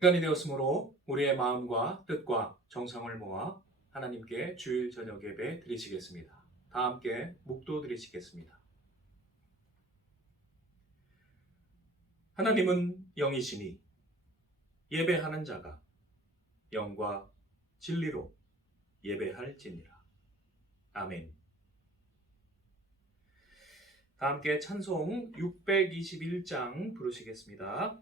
시간이 되었으므로 우리의 마음과 뜻과 정성을 모아 하나님께 주일 저녁 예배 드리시겠습니다. 다 함께 묵도 드리시겠습니다. 하나님은 영이시니 예배하는 자가 영과 진리로 예배할지니라. 아멘. 다 함께 찬송 621장 부르시겠습니다.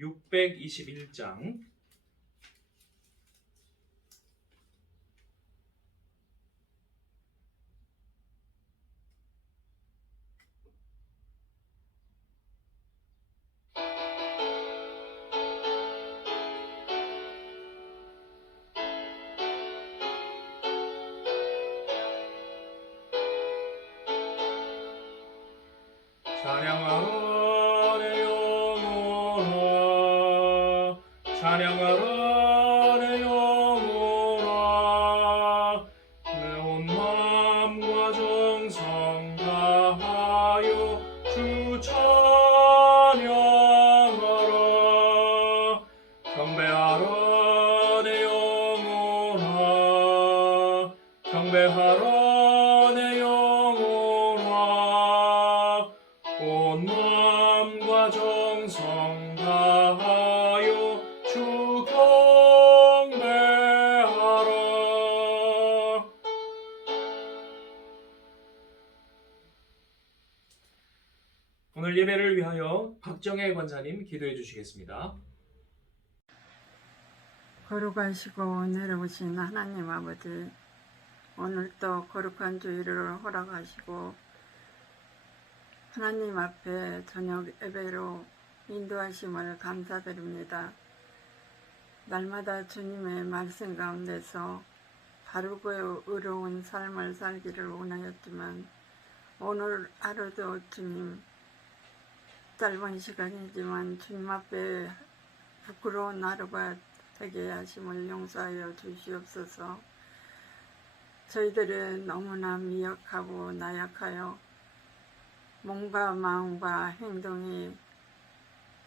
621장. 찬양하라 내 영혼아, 찬양하라 내 영혼아, 내 온 마음과 정성 다하여 주 찬양하라. 경배하라 내 영혼아, 경배하라 내 영혼아, 온 마음과 정성 다하여 주 경배하라. 오늘 예배를 위하여 박정혜 권사님 기도해 주시겠습니다. 거룩하시고 내려오신 하나님 아버지, 오늘도 거룩한 주일을 허락하시고 하나님 앞에 저녁 예배로 인도하심을 감사드립니다. 날마다 주님의 말씀 가운데서 바르고 의로운 삶을 살기를 원하였지만 오늘 하루도 주님, 짧은 시간이지만 주님 앞에 부끄러운 하루가 되게 하심을 용서하여 주시옵소서. 저희들은 너무나 미약하고 나약하여 몸과 마음과 행동이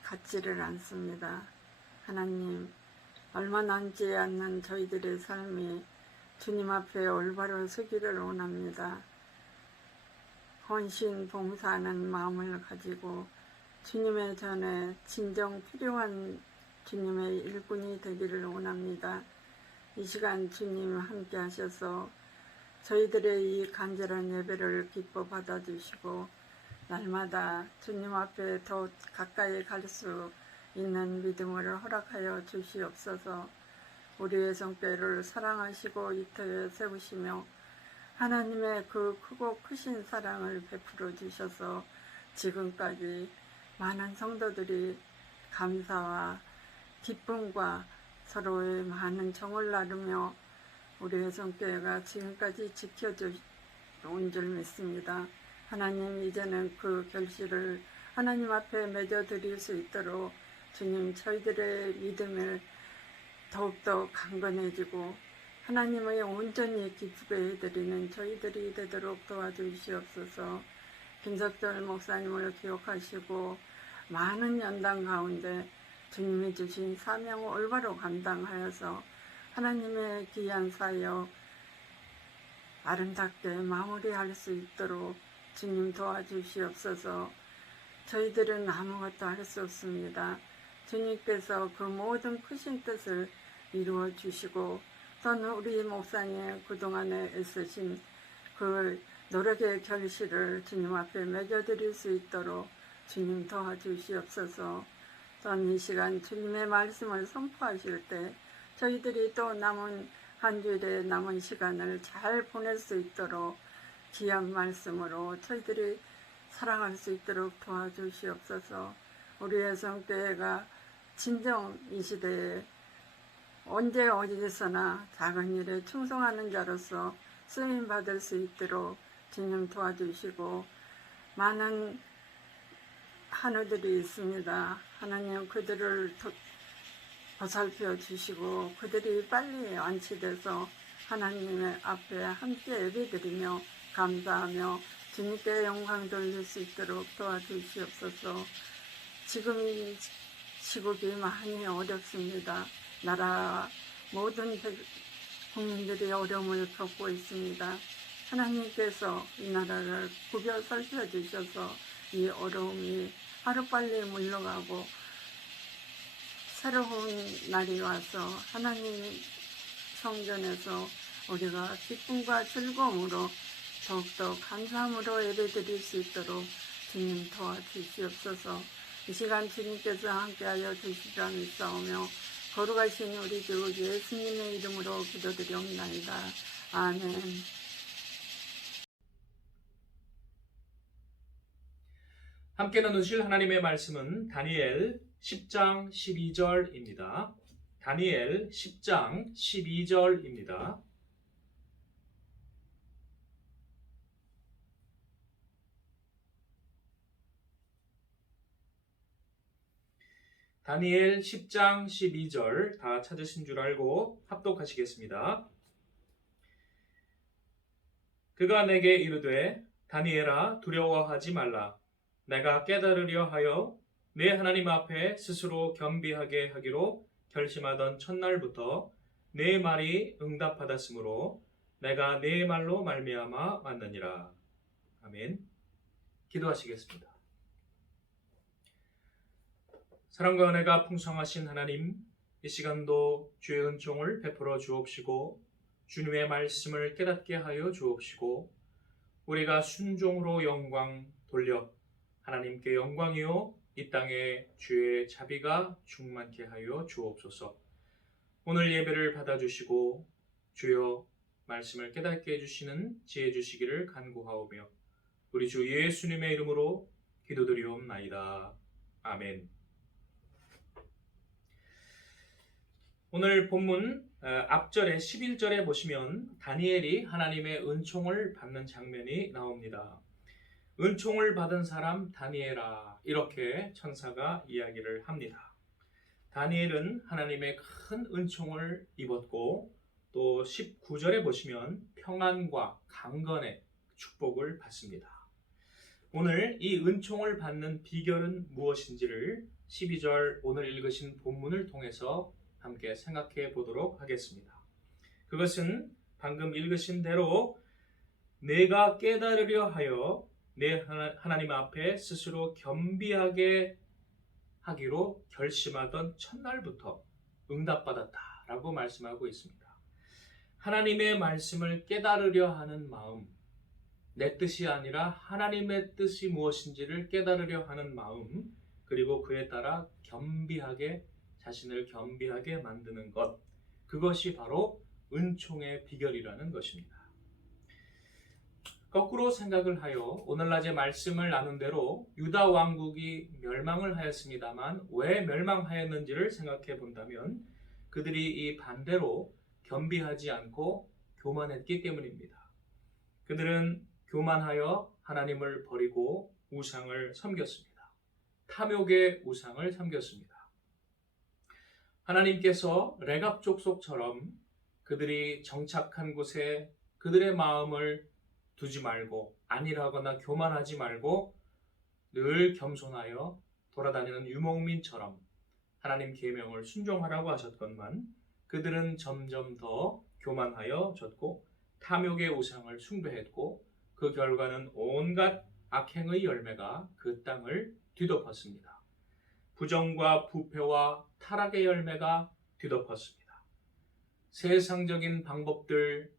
같지를 않습니다. 하나님, 얼마 남지 않는 저희들의 삶이 주님 앞에 올바로 서기를 원합니다. 헌신 봉사하는 마음을 가지고 주님의 전에 진정 필요한 주님의 일꾼이 되기를 원합니다. 이 시간 주님 함께 하셔서 저희들의 이 간절한 예배를 기뻐 받아주시고 날마다 주님 앞에 더 가까이 갈 수 있는 믿음을 허락하여 주시옵소서. 우리의 성교회를 사랑하시고 이터에 세우시며 하나님의 그 크고 크신 사랑을 베풀어 주셔서 지금까지 많은 성도들이 감사와 기쁨과 서로의 많은 정을 나누며 우리의 성교회가 지금까지 지켜준 줄 믿습니다. 하나님, 이제는 그 결실을 하나님 앞에 맺어드릴 수 있도록 주님, 저희들의 믿음을 더욱더 강건해지고 하나님의 온전히 기쁘게 해드리는 저희들이 되도록 도와주시옵소서. 김석철 목사님을 기억하시고 많은 연단 가운데 주님이 주신 사명을 올바로 감당하여서 하나님의 귀한 사역 아름답게 마무리할 수 있도록 주님 도와주시옵소서. 저희들은 아무것도 할 수 없습니다. 주님께서 그 모든 크신 뜻을 이루어 주시고 또는 우리 목사님 그동안에 애쓰신 그 노력의 결실을 주님 앞에 맺어드릴 수 있도록 주님 도와주시옵소서. 또한 이 시간 주님의 말씀을 선포하실 때 저희들이 또 남은 한 주일의 남은 시간을 잘 보낼 수 있도록 귀한 말씀으로 저희들이 살아갈 수 있도록 도와주시옵소서. 우리의 성교회가 진정 이 시대에 언제 어디서나 작은 일에 충성하는 자로서 쓰임받을 수 있도록 주님 도와주시고 많은 한우들이 있습니다. 하나님, 그들을 보살펴 주시고 그들이 빨리 완치돼서 하나님의 앞에 함께 예배드리며 감사하며 주님께 영광 돌릴 수 있도록 도와주시옵소서. 지금 이 시국이 많이 어렵습니다. 나라 모든 국민들이 어려움을 겪고 있습니다. 하나님께서 이 나라를 구겨 살펴주셔서 이 어려움이 하루빨리 물러가고 새로운 날이 와서 하나님 성전에서 우리가 기쁨과 즐거움으로 더욱더 감사함으로 예배드릴 수 있도록 주님 도와주시옵소서. 이 시간 주님께서 함께하여 주시리라 믿사오며 거룩하신 우리 주 예수님의 이름으로 기도드리옵나이다. 아멘. 함께 나누실 하나님의 말씀은 다니엘 10장 12절입니다. 다니엘 10장 12절입니다. 다니엘 10장 12절 다 찾으신 줄 알고 합독하시겠습니다. 그가 내게 이르되 다니엘아 두려워하지 말라. 내가 깨달으려 하여 내 하나님 앞에 스스로 겸비하게 하기로 결심하던 첫날부터 내 말이 응답받았으므로 내가 내 말로 말미암아 왔느니라. 아멘. 기도하시겠습니다. 사랑과 은혜가 풍성하신 하나님, 이 시간도 주의 은총을 베풀어 주옵시고 주님의 말씀을 깨닫게 하여 주옵시고 우리가 순종으로 영광 돌려 하나님께 영광이요 이 땅에 주의 자비가 충만케 하여 주옵소서. 오늘 예배를 받아주시고 주여 말씀을 깨닫게 해주시는 지혜 주시기를 간구하오며 우리 주 예수님의 이름으로 기도드리옵나이다. 아멘. 오늘 본문 앞절에 11절에 보시면 다니엘이 하나님의 은총을 받는 장면이 나옵니다. 은총을 받은 사람 다니엘아, 이렇게 천사가 이야기를 합니다. 다니엘은 하나님의 큰 은총을 입었고 또 19절에 보시면 평안과 강건의 축복을 받습니다. 오늘 이 은총을 받는 비결은 무엇인지를 12절 오늘 읽으신 본문을 통해서 함께 생각해 보도록 하겠습니다. 그것은 방금 읽으신 대로 내가 깨달으려 하여 내 하나님 앞에 스스로 겸비하게 하기로 결심하던 첫날부터 응답받았다라고 말씀하고 있습니다. 하나님의 말씀을 깨달으려 하는 마음, 내 뜻이 아니라 하나님의 뜻이 무엇인지를 깨달으려 하는 마음, 그리고 그에 따라 자신을 겸비하게 만드는 것, 그것이 바로 은총의 비결이라는 것입니다. 거꾸로 생각을 하여 오늘날의 말씀을 나눈 대로 유다 왕국이 멸망을 하였습니다만 왜 멸망하였는지를 생각해 본다면 그들이 이 반대로 겸비하지 않고 교만했기 때문입니다. 그들은 교만하여 하나님을 버리고 우상을 섬겼습니다. 탐욕의 우상을 섬겼습니다. 하나님께서 레갑 족속처럼 그들이 정착한 곳에 그들의 마음을 두지 말고 안일하거나 교만하지 말고 늘 겸손하여 돌아다니는 유목민처럼 하나님 계명을 순종하라고 하셨건만 그들은 점점 더 교만하여졌고 탐욕의 우상을 숭배했고 그 결과는 온갖 악행의 열매가 그 땅을 뒤덮었습니다. 부정과 부패와 타락의 열매가 뒤덮었습니다. 세상적인 방법들,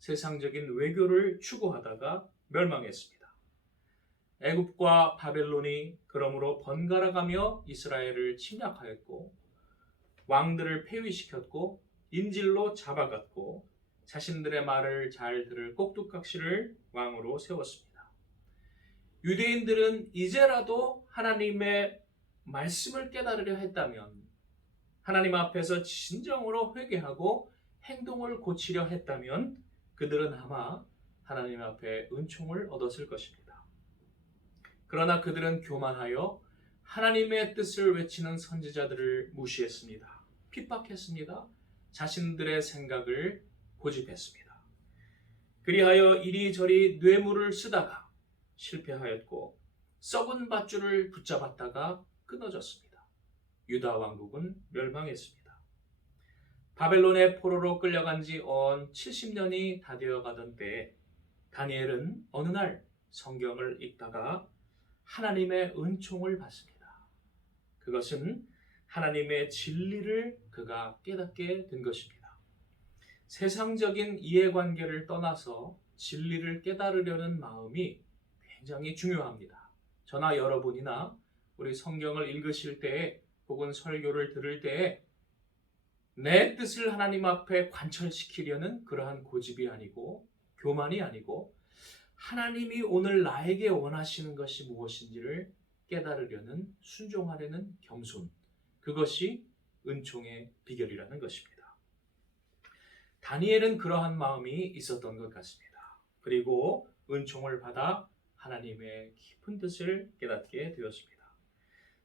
세상적인 외교를 추구하다가 멸망했습니다. 애굽과 바벨론이 그러므로 번갈아가며 이스라엘을 침략하였고 왕들을 폐위시켰고 인질로 잡아갔고 자신들의 말을 잘 들을 꼭두각시를 왕으로 세웠습니다. 유대인들은 이제라도 하나님의 말씀을 깨달으려 했다면 하나님 앞에서 진정으로 회개하고 행동을 고치려 했다면 그들은 아마 하나님 앞에 은총을 얻었을 것입니다. 그러나 그들은 교만하여 하나님의 뜻을 외치는 선지자들을 무시했습니다. 핍박했습니다. 자신들의 생각을 고집했습니다. 그리하여 이리저리 뇌물을 쓰다가 실패하였고 썩은 밧줄을 붙잡았다가 끊어졌습니다. 유다 왕국은 멸망했습니다. 바벨론의 포로로 끌려간 지 언 70년이 다 되어 가던 때에 다니엘은 어느 날 성경을 읽다가 하나님의 은총을 받습니다. 그것은 하나님의 진리를 그가 깨닫게 된 것입니다. 세상적인 이해관계를 떠나서 진리를 깨달으려는 마음이 굉장히 중요합니다. 저나 여러분이나 우리 성경을 읽으실 때에 혹은 설교를 들을 때에 내 뜻을 하나님 앞에 관철시키려는 그러한 고집이 아니고 교만이 아니고 하나님이 오늘 나에게 원하시는 것이 무엇인지를 깨달으려는 순종하려는 겸손, 그것이 은총의 비결이라는 것입니다. 다니엘은 그러한 마음이 있었던 것 같습니다. 그리고 은총을 받아 하나님의 깊은 뜻을 깨닫게 되었습니다.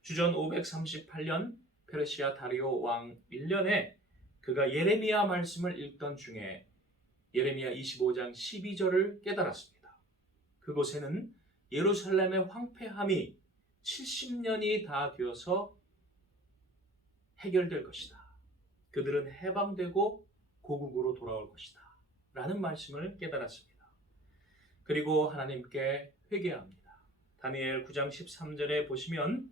주전 538년 페르시아 다리오 왕 1년에 그가 예레미야 말씀을 읽던 중에 예레미야 25장 12절을 깨달았습니다. 그곳에는 예루살렘의 황폐함이 70년이 다 되어서 해결될 것이다. 그들은 해방되고 고국으로 돌아올 것이다. 라는 말씀을 깨달았습니다. 그리고 하나님께 회개합니다. 다니엘 9장 13절에 보시면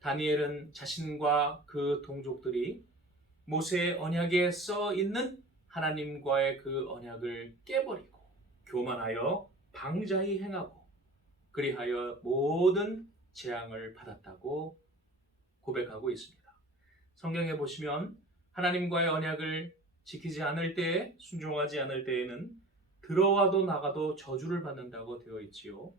다니엘은 자신과 그 동족들이 모세의 언약에 써 있는 하나님과의 그 언약을 깨버리고 교만하여 방자히 행하고 그리하여 모든 재앙을 받았다고 고백하고 있습니다. 성경에 보시면 하나님과의 언약을 지키지 않을 때에, 순종하지 않을 때에는 들어와도 나가도 저주를 받는다고 되어 있지요.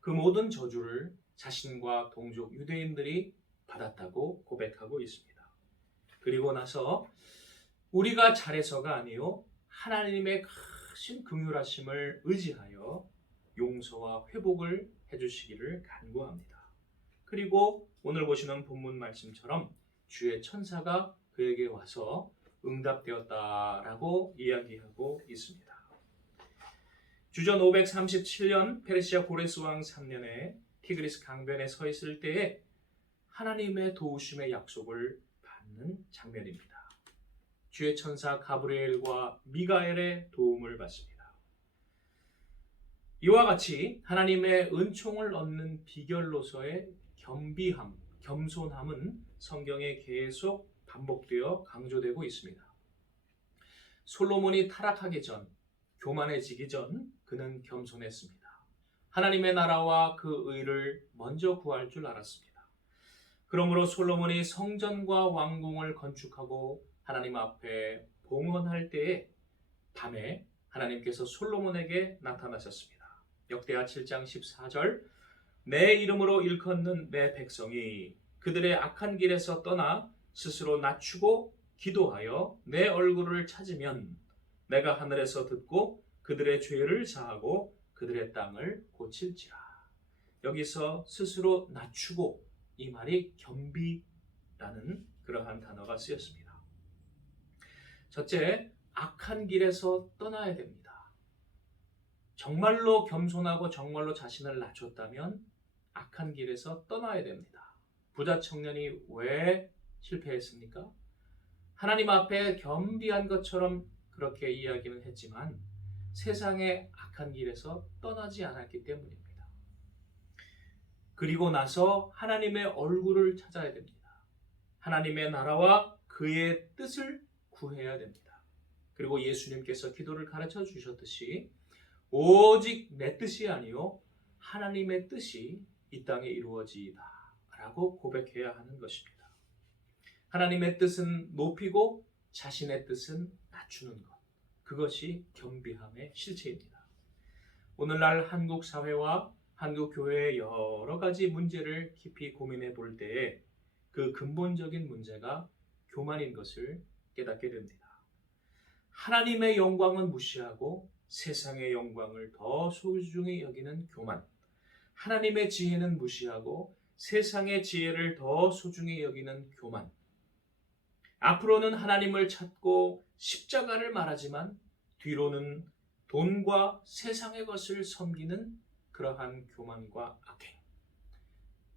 그 모든 저주를 자신과 동족 유대인들이 받았다고 고백하고 있습니다. 그리고 나서 우리가 잘해서가 아니요 하나님의 크신 긍휼하심을 의지하여 용서와 회복을 해주시기를 간구합니다. 그리고 오늘 보시는 본문 말씀처럼 주의 천사가 그에게 와서 응답되었다라고 이야기하고 있습니다. 주전 537년 페르시아 고레스 왕 3년에 티그리스 강변에 서 있을 때에 하나님의 도우심의 약속을 받는 장면입니다. 주의 천사 가브리엘과 미가엘의 도움을 받습니다. 이와 같이 하나님의 은총을 얻는 비결로서의 겸비함, 겸손함은 성경에 계속 반복되어 강조되고 있습니다. 솔로몬이 타락하기 전, 교만해지기 전 그는 겸손했습니다. 하나님의 나라와 그 의를 먼저 구할 줄 알았습니다. 그러므로 솔로몬이 성전과 왕궁을 건축하고 하나님 앞에 봉헌할 때에 밤에 하나님께서 솔로몬에게 나타나셨습니다. 역대하 7장 14절 내 이름으로 일컫는 내 백성이 그들의 악한 길에서 떠나 스스로 낮추고 기도하여 내 얼굴을 찾으면 내가 하늘에서 듣고 그들의 죄를 사하고 그들의 땅을 고칠지라. 여기서 스스로 낮추고 이 말이 겸비라는 그러한 단어가 쓰였습니다. 첫째, 악한 길에서 떠나야 됩니다. 정말로 겸손하고 정말로 자신을 낮췄다면 악한 길에서 떠나야 됩니다. 부자 청년이 왜 실패했습니까? 하나님 앞에 겸비한 것처럼 그렇게 이야기는 했지만 세상의 악한 길에서 떠나지 않았기 때문입니다. 그리고 나서 하나님의 얼굴을 찾아야 됩니다. 하나님의 나라와 그의 뜻을 구해야 됩니다. 그리고 예수님께서 기도를 가르쳐 주셨듯이 오직 내 뜻이 아니요 하나님의 뜻이 이 땅에 이루어지이다 라고 고백해야 하는 것입니다. 하나님의 뜻은 높이고 자신의 뜻은 낮추는 것, 그것이 겸비함의 실체입니다. 오늘날 한국 사회와 한국 교회의 여러 가지 문제를 깊이 고민해 볼 때에 그 근본적인 문제가 교만인 것을 깨닫게 됩니다. 하나님의 영광은 무시하고 세상의 영광을 더 소중히 여기는 교만, 하나님의 지혜는 무시하고 세상의 지혜를 더 소중히 여기는 교만, 앞으로는 하나님을 찾고 십자가를 말하지만 뒤로는 돈과 세상의 것을 섬기는 그러한 교만과 악행,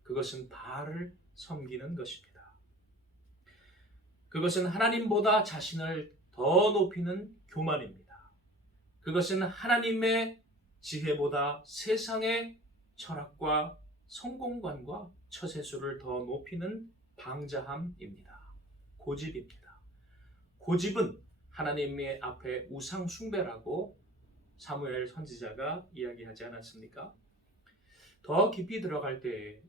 그것은 바알을 섬기는 것입니다. 그것은 하나님보다 자신을 더 높이는 교만입니다. 그것은 하나님의 지혜보다 세상의 철학과 성공관과 처세술을 더 높이는 방자함입니다. 고집입니다. 고집은 하나님의 앞에 우상 숭배라고 사무엘 선지자가 이야기하지 않았습니까? 더 깊이 들어갈 때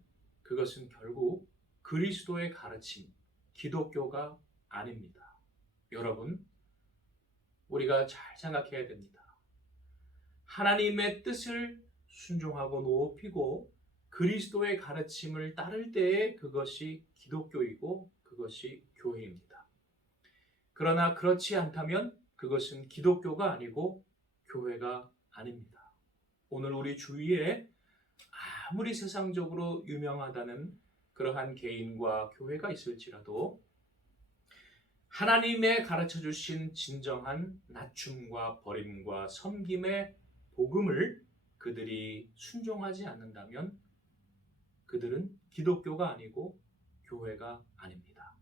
그것은 결국 그리스도의 가르침, 기독교가 아닙니다. 여러분, 우리가 잘 생각해야 됩니다. 하나님의 뜻을 순종하고 높이고 그리스도의 가르침을 따를 때에 그것이 기독교이고 그것이 교회입니다. 그러나 그렇지 않다면 그것은 기독교가 아니고 교회가 아닙니다. 오늘 우리 주위에 아무리 세상적으로 유명하다는 그러한 개인과 교회가 있을지라도 하나님의 가르쳐 주신 진정한 낮춤과 버림과 섬김의 복음을 그들이 순종하지 않는다면 그들은 기독교가 아니고 교회가 아닙니다.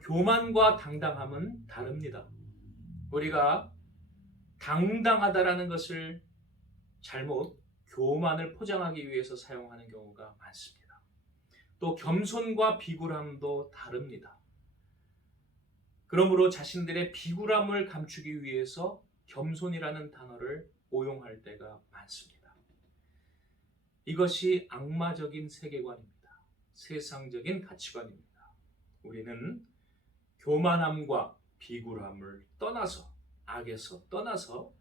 교만과 당당함은 다릅니다. 우리가 당당하다라는 것을 잘못 교만을 포장하기 위해서 사용하는 경우가 많습니다. 또 겸손과 비굴함도 다릅니다. 그러므로 자신들의 비굴함을 감추기 위해서 겸손이라는 단어를 오용할 때가 많습니다. 이것이 악마적인 세계관입니다. 세상적인 가치관입니다. 우리는 교만함과 비굴함을 떠나서, 악에서 떠나서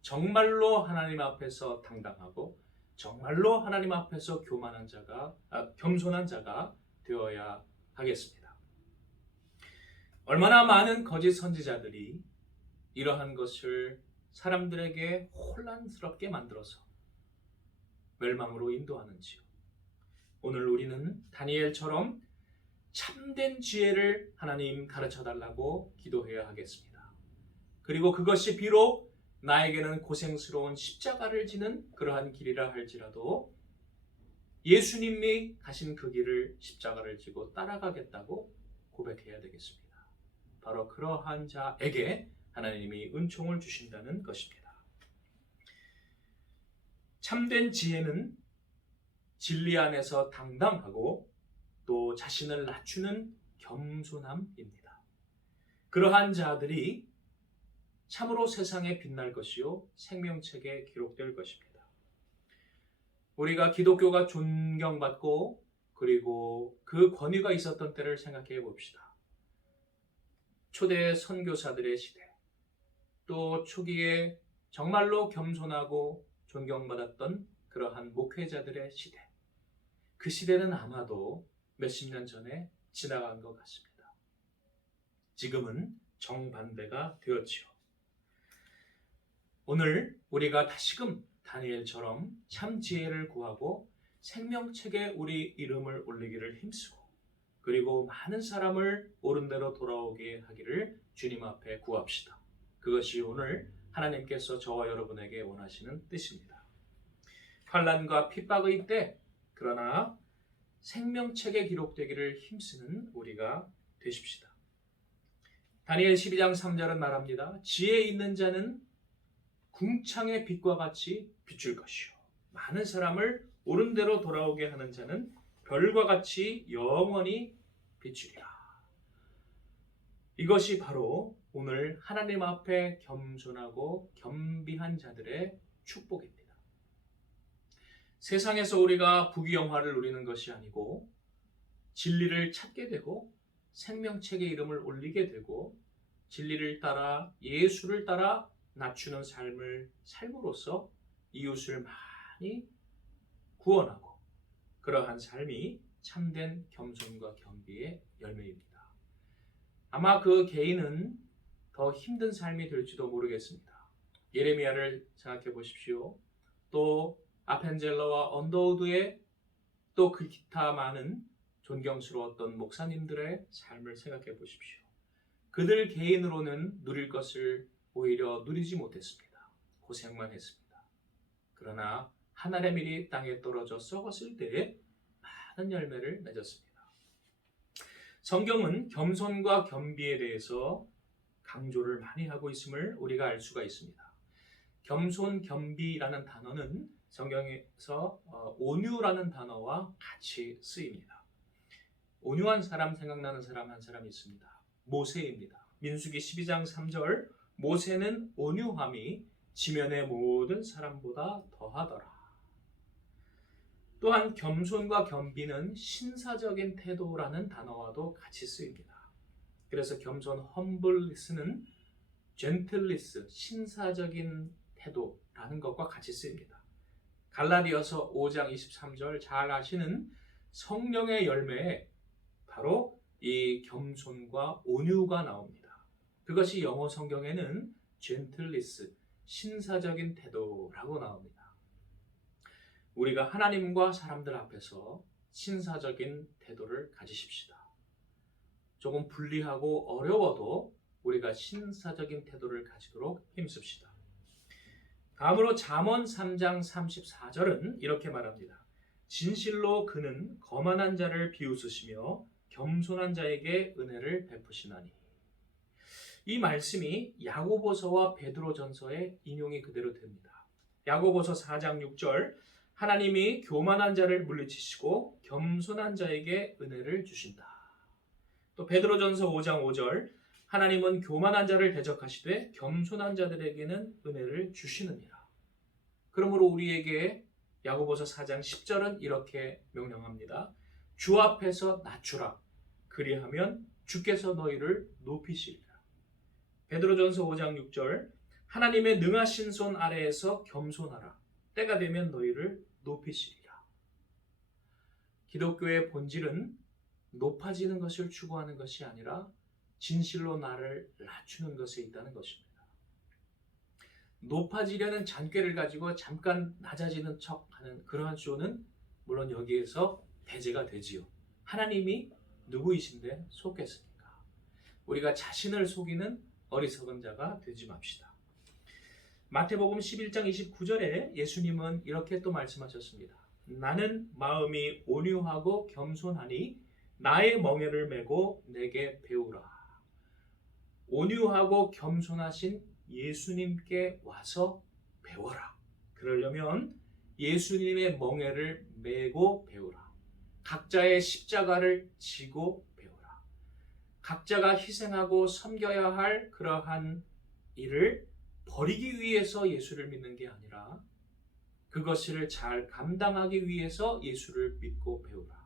정말로 하나님 앞에서 당당하고 정말로 하나님 앞에서 겸손한 자가 되어야 하겠습니다. 얼마나 많은 거짓 선지자들이 이러한 것을 사람들에게 혼란스럽게 만들어서 멸망으로 인도하는지요. 오늘 우리는 다니엘처럼 참된 지혜를 하나님 가르쳐 달라고 기도해야 하겠습니다. 그리고 그것이 비록 나에게는 고생스러운 십자가를 지는 그러한 길이라 할지라도 예수님이 가신 그 길을 십자가를 지고 따라가겠다고 고백해야 되겠습니다. 바로 그러한 자에게 하나님이 은총을 주신다는 것입니다. 참된 지혜는 진리 안에서 당당하고 또 자신을 낮추는 겸손함입니다. 그러한 자들이 참으로 세상에 빛날 것이요 생명책에 기록될 것입니다. 우리가 기독교가 존경받고 그리고 그 권위가 있었던 때를 생각해 봅시다. 초대 선교사들의 시대, 또 초기에 정말로 겸손하고 존경받았던 그러한 목회자들의 시대, 그 시대는 아마도 몇십 년 전에 지나간 것 같습니다. 지금은 정반대가 되었지요. 오늘 우리가 다시금 다니엘처럼 참 지혜를 구하고 생명책에 우리 이름을 올리기를 힘쓰고 그리고 많은 사람을 옳은 대로 돌아오게 하기를 주님 앞에 구합시다. 그것이 오늘 하나님께서 저와 여러분에게 원하시는 뜻입니다. 환난과 핍박의 때 그러나 생명책에 기록되기를 힘쓰는 우리가 되십시다. 다니엘 12장 3절은 말합니다. 지혜 있는 자는 궁창의 빛과 같이 비출 것이요 많은 사람을 옳은 대로 돌아오게 하는 자는 별과 같이 영원히 비추리라. 이것이 바로 오늘 하나님 앞에 겸손하고 겸비한 자들의 축복입니다. 세상에서 우리가 부귀영화를 누리는 것이 아니고 진리를 찾게 되고 생명책의 이름을 올리게 되고 진리를 따라 예수를 따라 낮추는 삶을 삶으로써 이웃을 많이 구원하고 그러한 삶이 참된 겸손과 겸비의 열매입니다. 아마 그 개인은 더 힘든 삶이 될지도 모르겠습니다. 예레미야를 생각해 보십시오. 또 아펜젤러와 언더우드의 또 그 기타 많은 존경스러웠던 목사님들의 삶을 생각해 보십시오. 그들 개인으로는 누릴 것을 오히려 누리지 못했습니다. 고생만 했습니다. 그러나 하늘의 밀이 땅에 떨어져 썩었을 때에 많은 열매를 맺었습니다. 성경은 겸손과 겸비에 대해서 강조를 많이 하고 있음을 우리가 알 수가 있습니다. 겸손, 겸비라는 단어는 성경에서 온유라는 단어와 같이 쓰입니다. 온유한 사람 생각나는 사람 한 사람이 있습니다. 모세입니다. 민수기 12장 3절 모세는 온유함이 지면의 모든 사람보다 더하더라. 또한 겸손과 겸비는 신사적인 태도라는 단어와도 같이 쓰입니다. 그래서 겸손 humbleness는 gentleness, 신사적인 태도라는 것과 같이 쓰입니다. 갈라디아서 5장 23절 잘 아시는 성령의 열매에 바로 이 겸손과 온유가 나옵니다. 그것이 영어 성경에는 gentleness, 신사적인 태도라고 나옵니다. 우리가 하나님과 사람들 앞에서 신사적인 태도를 가지십시다. 조금 불리하고 어려워도 우리가 신사적인 태도를 가지도록 힘씁시다. 다음으로 잠언 3장 34절은 이렇게 말합니다. 진실로 그는 거만한 자를 비웃으시며 겸손한 자에게 은혜를 베푸시나니. 이 말씀이 야고보서와 베드로전서의 인용이 그대로 됩니다. 야고보서 4장 6절 하나님이 교만한 자를 물리치시고 겸손한 자에게 은혜를 주신다. 또 베드로전서 5장 5절 하나님은 교만한 자를 대적하시되 겸손한 자들에게는 은혜를 주시느니라. 그러므로 우리에게 야고보서 4장 10절은 이렇게 명령합니다. 주 앞에서 낮추라. 그리하면 주께서 너희를 높이시리라. 베드로전서 5장 6절 하나님의 능하신 손 아래에서 겸손하라. 때가 되면 너희를 높이시리라. 기독교의 본질은 높아지는 것을 추구하는 것이 아니라 진실로 나를 낮추는 것에 있다는 것입니다. 높아지려는 잔꾀를 가지고 잠깐 낮아지는 척하는 그러한 쇼는 물론 여기에서 배제가 되지요. 하나님이 누구이신데 속겠습니까? 우리가 자신을 속이는 어리석은 자가 되지 맙시다. 마태복음 11장 29절에 예수님은 이렇게 또 말씀하셨습니다. 나는 마음이 온유하고 겸손하니 나의 멍에를 메고 내게 배우라. 온유하고 겸손하신 예수님께 와서 배워라. 그러려면 예수님의 멍에를 메고 배우라. 각자의 십자가를 지고 배우라. 각자가 희생하고 섬겨야 할 그러한 일을 버리기 위해서 예수를 믿는 게 아니라 그것을 잘 감당하기 위해서 예수를 믿고 배우라.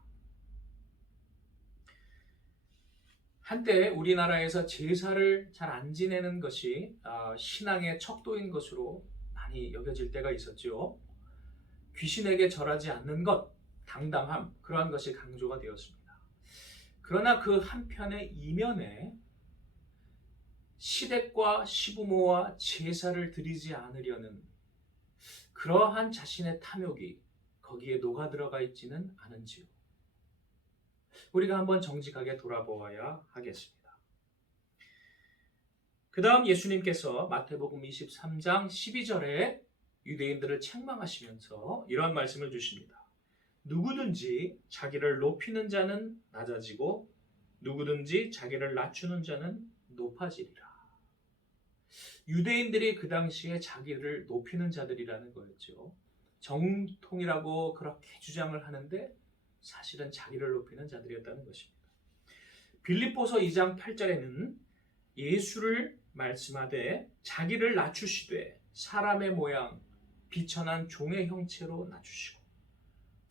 한때 우리나라에서 제사를 잘 안 지내는 것이 신앙의 척도인 것으로 많이 여겨질 때가 있었죠. 귀신에게 절하지 않는 것, 당당함, 그러한 것이 강조가 되었습니다. 그러나 그 한편의 이면에 시댁과 시부모와 제사를 드리지 않으려는 그러한 자신의 탐욕이 거기에 녹아 들어가 있지는 않은지요. 우리가 한번 정직하게 돌아보아야 하겠습니다. 그 다음 예수님께서 마태복음 23장 12절에 유대인들을 책망하시면서 이러한 말씀을 주십니다. 누구든지 자기를 높이는 자는 낮아지고 누구든지 자기를 낮추는 자는 높아지리라. 유대인들이 그 당시에 자기를 높이는 자들이라는 거였죠. 정통이라고 그렇게 주장을 하는데 사실은 자기를 높이는 자들이었다는 것입니다. 빌립보서 2장 8절에는 예수를 말씀하되 자기를 낮추시되 사람의 모양 비천한 종의 형체로 낮추시고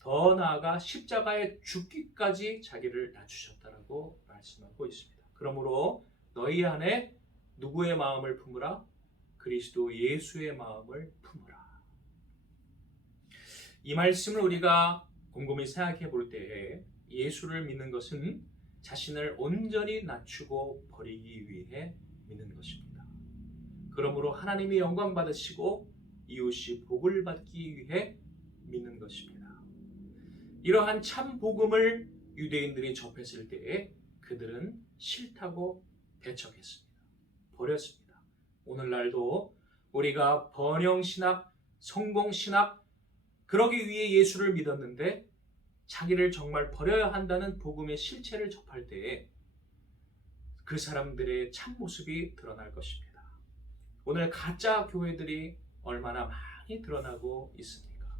더 나아가 십자가에 죽기까지 자기를 낮추셨다라고 말씀하고 있습니다. 그러므로 너희 안에 누구의 마음을 품으라? 그리스도 예수의 마음을 품으라. 이 말씀을 우리가 곰곰이 생각해 볼 때에 예수를 믿는 것은 자신을 온전히 낮추고 버리기 위해 믿는 것입니다. 그러므로 하나님이 영광 받으시고 이웃이 복을 받기 위해 믿는 것입니다. 이러한 참 복음을 유대인들이 접했을 때에 그들은 싫다고 배척했습니다. 버렸습니다. 오늘날도 우리가 번영신학, 성공신학 그러기 위해 예수를 믿었는데 자기를 정말 버려야 한다는 복음의 실체를 접할 때에 그 사람들의 참모습이 드러날 것입니다. 오늘 가짜 교회들이 얼마나 많이 드러나고 있습니까?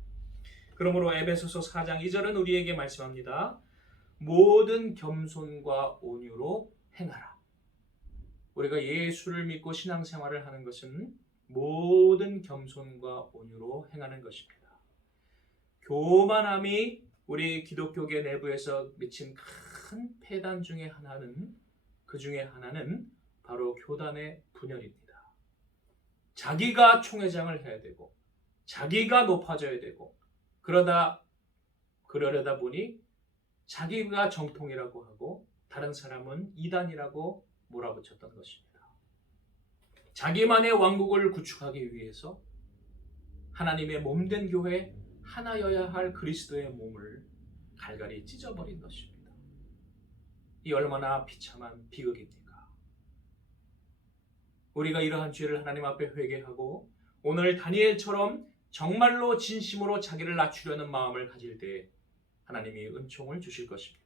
그러므로 에베소서 4장 2절은 우리에게 말씀합니다. 모든 겸손과 온유로 행하라. 우리가 예수를 믿고 신앙생활을 하는 것은 모든 겸손과 온유로 행하는 것입니다. 교만함이 우리 기독교계 내부에서 미친 큰 폐단 중에 하나는, 그 중에 하나는 바로 교단의 분열입니다. 자기가 총회장을 해야 되고 자기가 높아져야 되고 그러려다 보니 자기가 정통이라고 하고 다른 사람은 이단이라고 몰아붙였던 것입니다. 자기만의 왕국을 구축하기 위해서 하나님의 몸된 교회, 하나여야 할 그리스도의 몸을 갈갈이 찢어버린 것입니다. 이 얼마나 비참한 비극입니까? 우리가 이러한 죄를 하나님 앞에 회개하고 오늘 다니엘처럼 정말로 진심으로 자기를 낮추려는 마음을 가질 때 하나님이 은총을 주실 것입니다.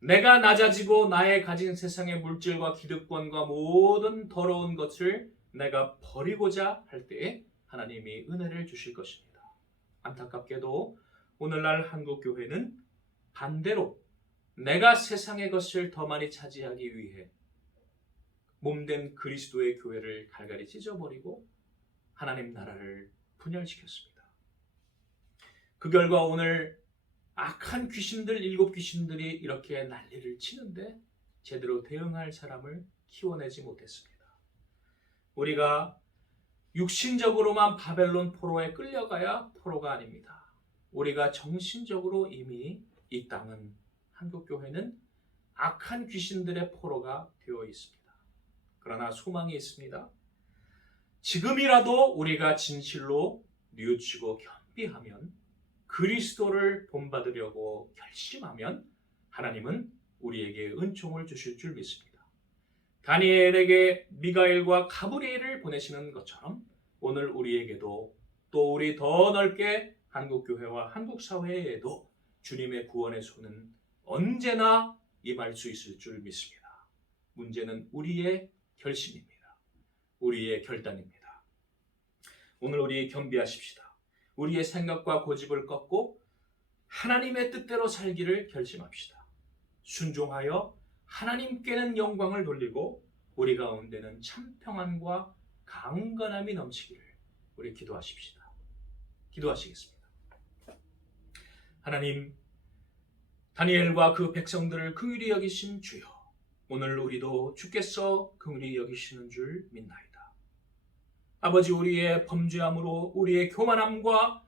내가 낮아지고 나의 가진 세상의 물질과 기득권과 모든 더러운 것을 내가 버리고자 할 때에 하나님이 은혜를 주실 것입니다. 안타깝게도 오늘날 한국교회는 반대로 내가 세상의 것을 더 많이 차지하기 위해 몸된 그리스도의 교회를 갈갈이 찢어버리고 하나님 나라를 분열시켰습니다. 그 결과 오늘 악한 귀신들, 7 귀신들이 이렇게 난리를 치는데 제대로 대응할 사람을 키워내지 못했습니다. 우리가 육신적으로만 바벨론 포로에 끌려가야 포로가 아닙니다. 우리가 정신적으로 이미 이 땅은, 한국교회는 악한 귀신들의 포로가 되어 있습니다. 그러나 소망이 있습니다. 지금이라도 우리가 진실로 뉘우치고 겸비하면, 그리스도를 본받으려고 결심하면 하나님은 우리에게 은총을 주실 줄 믿습니다. 다니엘에게 미가엘과 가브리엘을 보내시는 것처럼 오늘 우리에게도, 또 우리 더 넓게 한국교회와 한국사회에도 주님의 구원의 손은 언제나 임할 수 있을 줄 믿습니다. 문제는 우리의 결심입니다. 우리의 결단입니다. 오늘 우리 겸비하십시다. 우리의 생각과 고집을 꺾고 하나님의 뜻대로 살기를 결심합시다. 순종하여 하나님께는 영광을 돌리고 우리 가운데는 참 평안과 강건함이 넘치기를 우리 기도하십시다. 기도하시겠습니다. 하나님, 다니엘과 그 백성들을 긍휼히 여기신 주여, 오늘 우리도 주께서 긍휼히 여기시는 줄 믿나이다. 아버지, 우리의 범죄함으로, 우리의 교만함과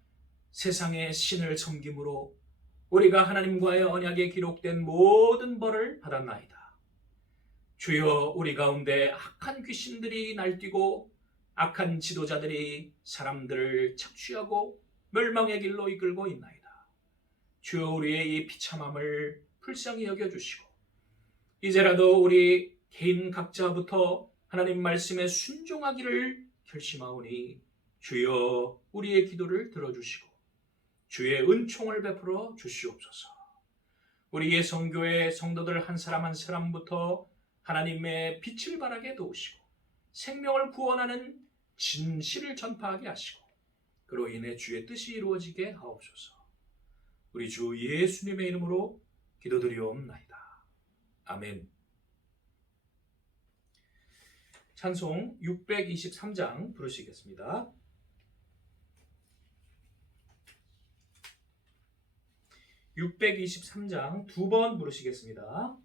세상의 신을 섬김으로 우리가 하나님과의 언약에 기록된 모든 벌을 받았나이다. 주여, 우리 가운데 악한 귀신들이 날뛰고 악한 지도자들이 사람들을 착취하고 멸망의 길로 이끌고 있나이다. 주여, 우리의 이 비참함을 불쌍히 여겨주시고 이제라도 우리 개인 각자부터 하나님 말씀에 순종하기를 결심하오니 주여, 우리의 기도를 들어주시고 주의 은총을 베풀어 주시옵소서. 우리의 성교회 성도들 한 사람 한 사람부터 하나님의 빛을 발하게 도우시고 생명을 구원하는 진실을 전파하게 하시고 그로 인해 주의 뜻이 이루어지게 하옵소서. 우리 주 예수님의 이름으로 기도드리옵나이다. 아멘. 찬송 623장 부르시겠습니다. 623장 두 번 부르시겠습니다.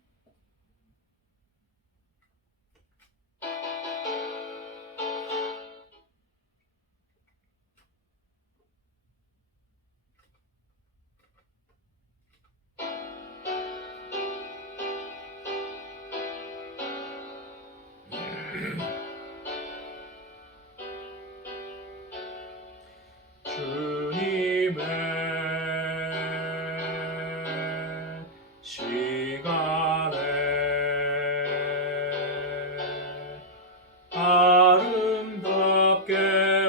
주님의 시간에 아름답게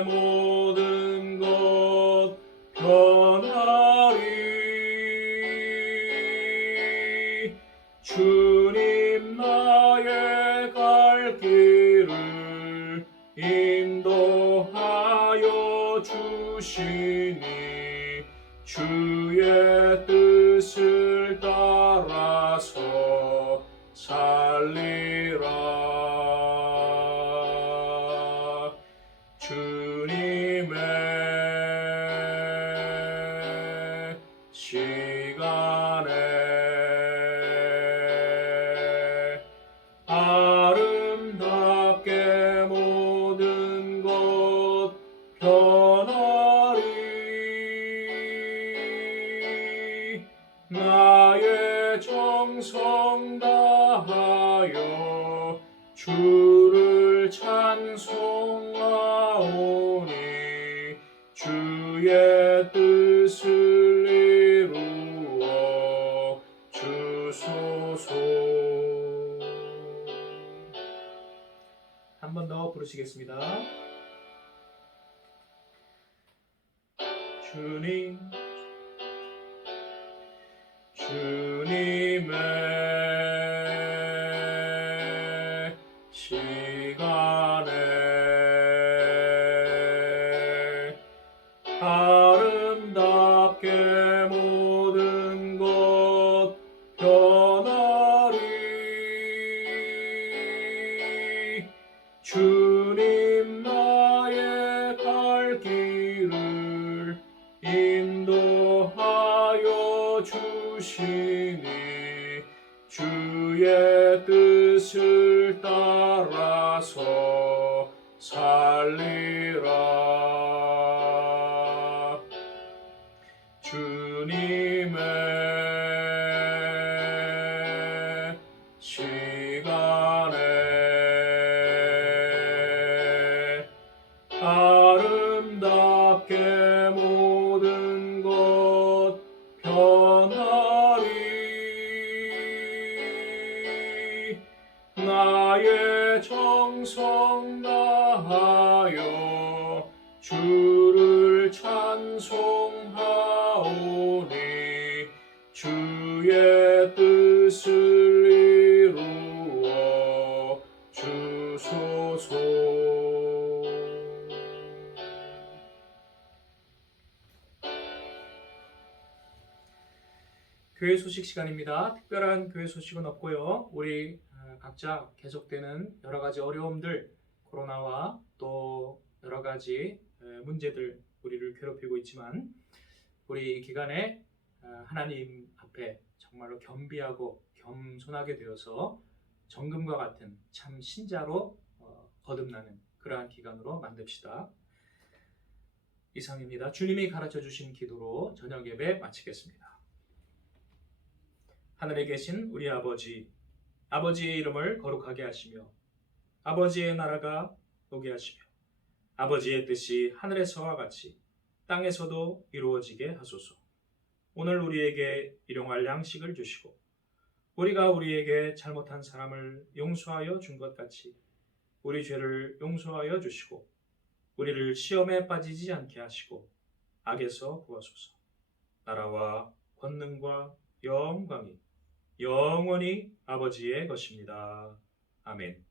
모든 것 변하리. 주님 나의 살리라. 주님의 시간에 아름답게 모든 것 변하리. 나의 정성 다하여 주를 찬송하오니 주의 뜻을 이루어 주소서. 한 번 더 부르시겠습니다. 주님의 시간에 아름답게 모든 것 변하리. 주님 나의 갈 길을 인도하여 주시니 주의 뜻을 따라서 살리라. 주님의 시간에 아름답게 모든 것 변하리. 나의 정성 다하여 주를 찬송하오니 주의 뜻을 이루어 주소서. 교회 소식 시간입니다. 특별한 교회 소식은 없고요. 우리 각자 계속되는 여러 가지 어려움들, 코로나와 또 여러 가지 문제들 우리를 괴롭히고 있지만 우리 이 기간에 하나님 앞에 정말로 겸비하고 겸손하게 되어서 정금과 같은 참 신자로 거듭나는 그러한 기간으로 만듭시다. 이상입니다. 주님이 가르쳐 주신 기도로 저녁 예배 마치겠습니다. 하늘에 계신 우리 아버지, 아버지의 이름을 거룩하게 하시며 아버지의 나라가 오게 하시며 아버지의 뜻이 하늘에서와 같이 땅에서도 이루어지게 하소서. 오늘 우리에게 일용할 양식을 주시고 우리가 우리에게 잘못한 사람을 용서하여 준 것 같이 우리 죄를 용서하여 주시고 우리를 시험에 빠지지 않게 하시고 악에서 구하소서. 나라와 권능과 영광이 영원히 아버지의 것입니다. 아멘.